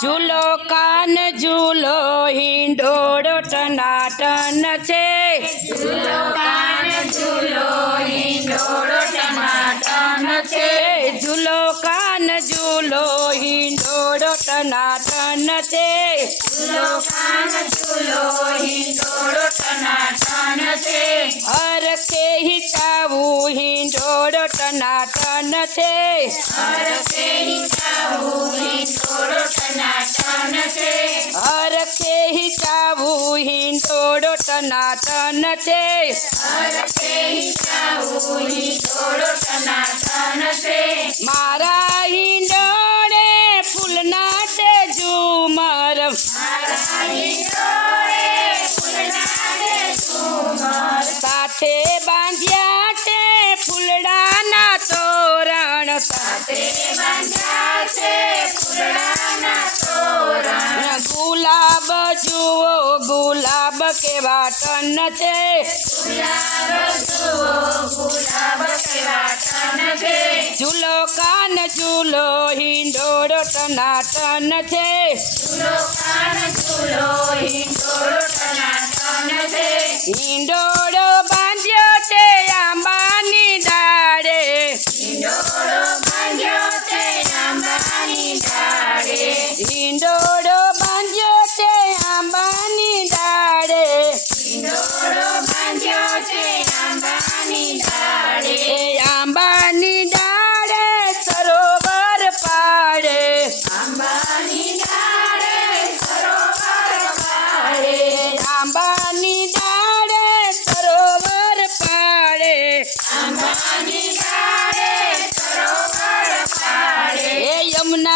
ઝૂલો કાન ઝૂલો હિંડોળો ટનાટન છે. ઝૂલો કાન ઝૂલો હિંડોળો ટનાટન છે. ઝૂલો કાન ઝૂલો હિંડોળો ટનાટન છે. ઝૂલો કાન ઝૂલો હિંડોળો ટનાટન છે. હરખે હિતાવું હિંડોળો ટનાટન ટનાટન છે. હરખે હિંચાવું હિંડોળો ટનાટન છે. મારા ગુલાબ જુઓ ગુલાબ કેવા ટન છે. ઝૂલો કાન ઝૂલો હિંડોળો ટનાટન છે. હિંડોળો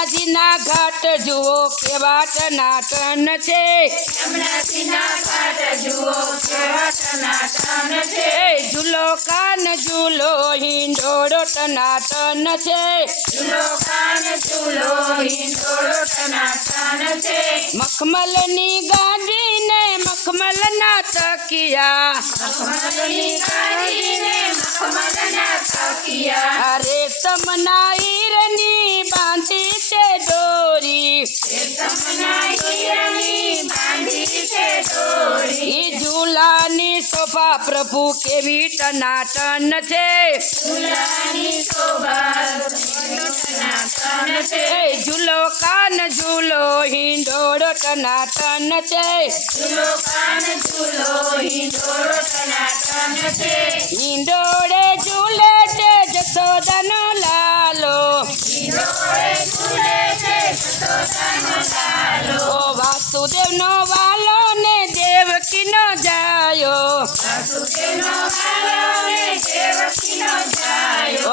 યમુનાજીના ઘાટ જુઓ કેવા ટનાટન છે? યમુનાજીના ઘાટ જુઓ કેવા ટનાટન છે? ઝૂલો કાન ઝૂલો હિંડોળો ટનાટન છે. ઝૂલો કાન ઝૂલો હિંડોળો ટનાટન છે. મખમલની તકિયા મખમલની ગાડીને મખમલના તકિયા અરે સમના શોભા પ્રભુ કેવી ટનાટન છે? ઝૂલો કાન ઝૂલો હિંડોળો ટનાટન છે. હિંડોળો ઝૂલે છે જસોદન લાલો. વાસુદેવ વાસુદેવનો વાલો.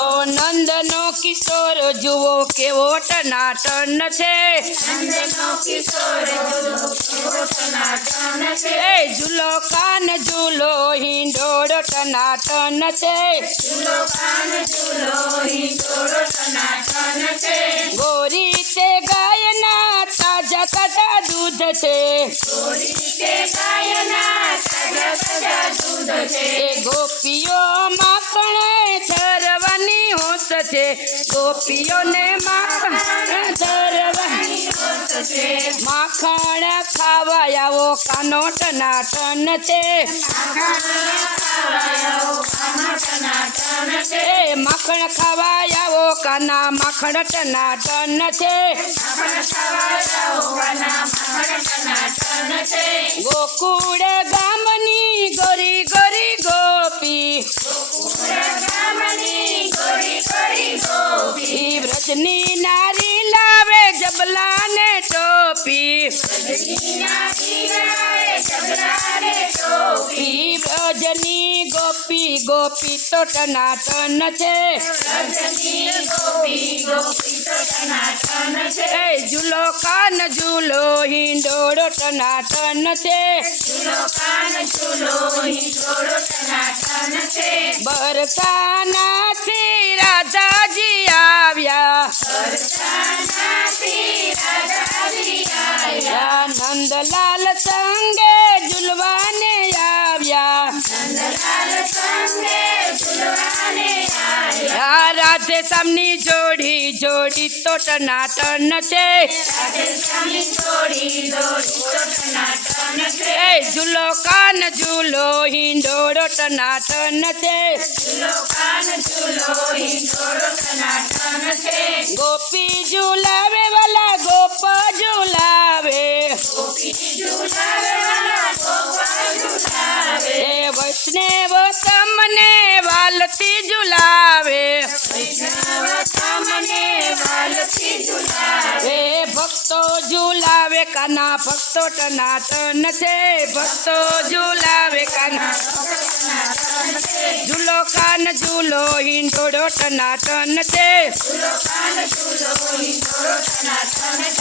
ઓ નંદનો કિશોર, જુઓ કેવો ટનાટન છે. એ ઝૂલો કાન ઝૂલો હિંડોળો ટનાટન છે. ગોરી તે ગાયના તાજા તાજા દૂધ છે. ગોરી તે ગાયના એ ગોપીઓ પણ ચરવાની હોશ છે. ગોપીઓને માખણ છે. માખણ ખાવા આવો કાનોટ નાટન છે. માખણ ખાવા આવો કાના માખણ ટનાટન છે. ગોકુળ ટોપી વ્રજની ગોપી ગોપી તો ટનાટન છે એ ઝૂલો કાન ઝૂલો હિંડોળો ટનાટન છે ઝૂલો સામની જોડી જોડી તો ટનાટન છે. એ ઝૂલો કાન ઝૂલો હિંડોળો ટનાટન છે. ઝૂલો ઝૂલો ગોપી ઝૂલાવે વાલા ગોપ ઝૂલાવે. એ વૈષ્ણવ તમને વાલતી ઝૂલાવે. ભક્તો ટનાટન છે ભક્તો ઝુલાવે કાના. ઝૂલો કાન, ઝૂલો ઝૂલો હિંડોળો ટનાટન છે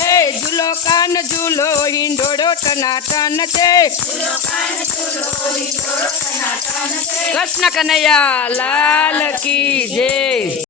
એ ઝૂલો કાન, ઝૂલો ઝૂલો હિંડોળો ટનાટન છે કૃષ્ણ કનૈયા, લાલ કી જય.